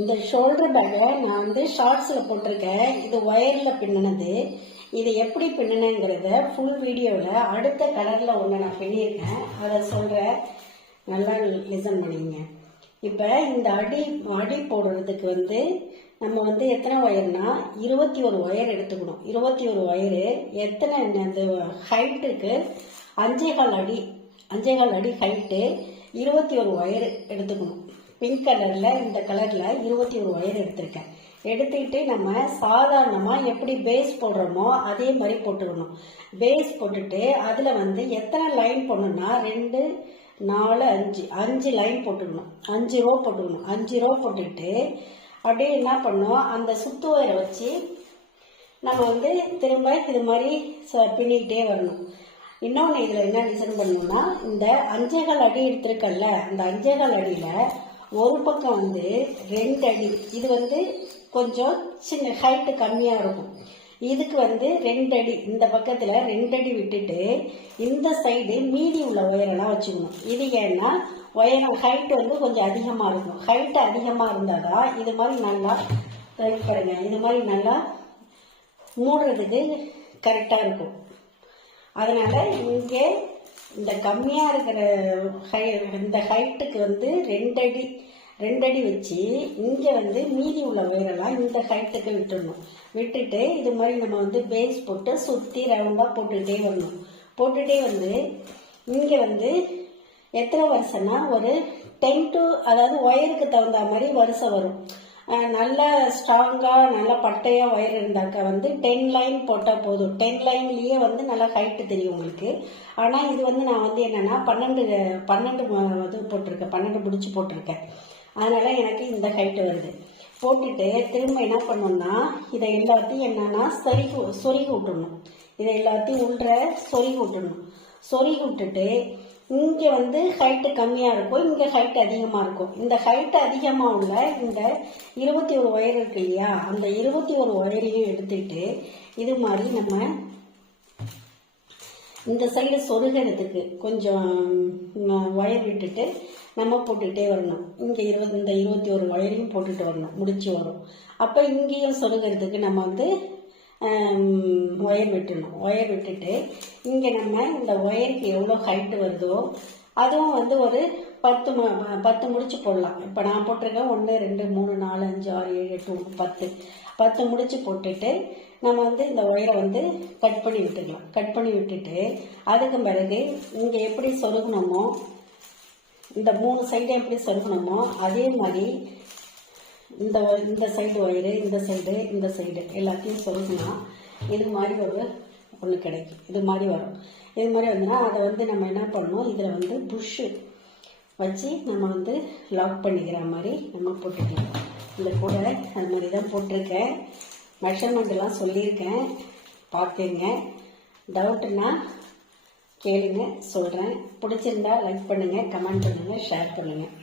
இந்த ஷோல்டர் பேக்கை நான் வந்து ஷார்ட்ஸில் போட்டிருக்கேன். இது ஒயரில் பின்னினது. இது எப்படி பின்னினேங்கிறத ஃபுல் வீடியோவில் அடுத்த கலரில் ஒன்று நான் பின்னியிருக்கேன். அதை சொல்கிறேன், நல்லா லிசன் பண்ணிங்க. இப்போ இந்த அடி போடுறதுக்கு வந்து நம்ம வந்து எத்தனை ஒயர்னா 21 ஒயர் எடுத்துக்கணும். 21 ஒயரு எத்தனை அந்த ஹைட்டுக்கு 5,4 அடி ஹைட்டு 21 ஒயர் எடுத்துக்கணும். பிங்க் கலரில் இந்த கலரில் 21 ஒயர் எடுத்திருக்கேன். எடுத்துக்கிட்டு நம்ம சாதாரணமாக எப்படி பேஸ் போடுறோமோ அதே மாதிரி போட்டுக்கணும். பேஸ் போட்டுட்டு அதில் வந்து எத்தனை லைன் போடணும்னா 2, 4, 5 லைன் போட்டுக்கணும். 5 ரோ போட்டுக்கணும். 5 ரோ போட்டுக்கிட்டு அப்படியே என்ன பண்ணோம், அந்த சுத்து ஒயரை வச்சு நம்ம வந்து திரும்ப இது மாதிரி பின்னிக்கிட்டே வரணும். இன்னொன்று இதில் என்ன டிசைன் பண்ணணும்னா, இந்த 5,4 அடி எடுத்திருக்கல்ல, அந்த 5,4 அடியில் ஒரு பக்கம் வந்து 2 அடி, இது வந்து கொஞ்சம் சின்ன ஹைட்டு கம்மியாக இருக்கும். இதுக்கு வந்து 2 அடி, இந்த பக்கத்தில் 2 அடி விட்டுட்டு இந்த சைடு மீதி உள்ள ஒயரெல்லாம் வச்சுக்கணும். இது ஏன்னா ஒயரம் ஹைட்டு வந்து கொஞ்சம் அதிகமாக இருக்கும். ஹைட்டு அதிகமாக இருந்தால் தான் இது மாதிரி நல்லா பாருங்க, இது மாதிரி நல்லா மூடுறதுக்கு கரெக்டாக இருக்கும். அதனால இங்கே இந்த கம்மியாக இருக்கிற இந்த ஹைட்டுக்கு வந்து 2 அடி வச்சு இங்கே வந்து மீதி உள்ள ஒயரெல்லாம் இந்த ஹைட்டுக்கு விட்டுடணும். விட்டுட்டு இது மாதிரி நம்ம வந்து பேஸ் போட்டு சுற்றி ரவுண்டாக போட்டுக்கிட்டே வரணும். போட்டுகிட்டே வந்து இங்கே வந்து எத்தனை வருஷம்னா ஒரு 10 to, அதாவது ஒயருக்கு தகுந்த மாதிரி வருஷம் வரும். நல்லா ஸ்ட்ராங்காக நல்லா பட்டையாக ஒயர் இருந்தாக்கா வந்து 10 லைன் போட்டால் போதும். 10 லைன்லேயே வந்து நல்லா ஹைட்டு தெரியும் உங்களுக்கு. ஆனால் இது வந்து நான் வந்து என்னென்னா 12 இது போட்டிருக்கேன், 12 முடிச்சு போட்டிருக்கேன். அதனால் எனக்கு இந்த ஹைட்டு வருது. போட்டுட்டு திரும்ப என்ன பண்ணணும்னா, இதை எல்லாத்தையும் என்னன்னா சொருகி விட்டுடணும். இதை எல்லாத்தையும் சொருகி விட்டுடணும். சொருகி விட்டுட்டு இங்கே வந்து ஹைட்டு கம்மியாக இருக்கும், இங்கே ஹைட் அதிகமாக இருக்கும். இந்த ஹைட்டு அதிகமாக உள்ள இந்த 21 ஒயர் இருக்கு இல்லையா, அந்த 21 ஒயரையும் எடுத்துட்டு இது மாதிரி நம்ம இந்த சைடு சொருகிறதுக்கு கொஞ்சம் ஒயர் விட்டுட்டு நம்ம போட்டுக்கிட்டே வரணும். இங்கே இந்த 21 ஒயரையும் போட்டுட்டு வரணும், முடிச்சு வரும். அப்போ இங்கேயும் சொருகிறதுக்கு நம்ம வந்து ஒயர் விட்டுணும். ஒயர் விட்டுட்டு இங்கே நம்ம இந்த ஒயருக்கு எவ்வளோ ஹைட்டு வருதோ அதுவும் வந்து ஒரு 10 முடிச்சு போடலாம். இப்போ நான் போட்டிருக்கேன் 1, 2, 3, 4, 5, 6, 7, 8, 9, 10 முடிச்சு போட்டுட்டு நம்ம வந்து இந்த ஒயரை வந்து கட் பண்ணி விட்டுக்கலாம். கட் பண்ணி விட்டுட்டு அதுக்கு பிறகு இங்கே எப்படி சொருகணுமோ, இந்த 3 சைடு எப்படி சொருகணுமோ அதே மாதிரி இந்த சைடு ஒயரு, இந்த சைடு எல்லாத்தையும் சொருகினா இது மாதிரி ஒன்று கிடைக்கும். இது மாதிரி வரும். இது மாதிரி வந்துன்னா அதை வந்து நம்ம என்ன பண்ணணும், இதில் வந்து புஷ்ஷு வச்சு நம்ம வந்து லாக் பண்ணிக்கிற மாதிரி நம்ம போட்டுக்கலாம். இந்த கூட அது மாதிரி தான் போட்டிருக்கேன். மெஷர்மெண்ட்லாம் சொல்லியிருக்கேன், பார்த்துங்க. டவுட்டுன்னா கேளுங்க, சொல்கிறேன். பிடிச்சிருந்தா லைக் பண்ணுங்கள், கமெண்ட் பண்ணுங்கள், ஷேர் பண்ணுங்கள்.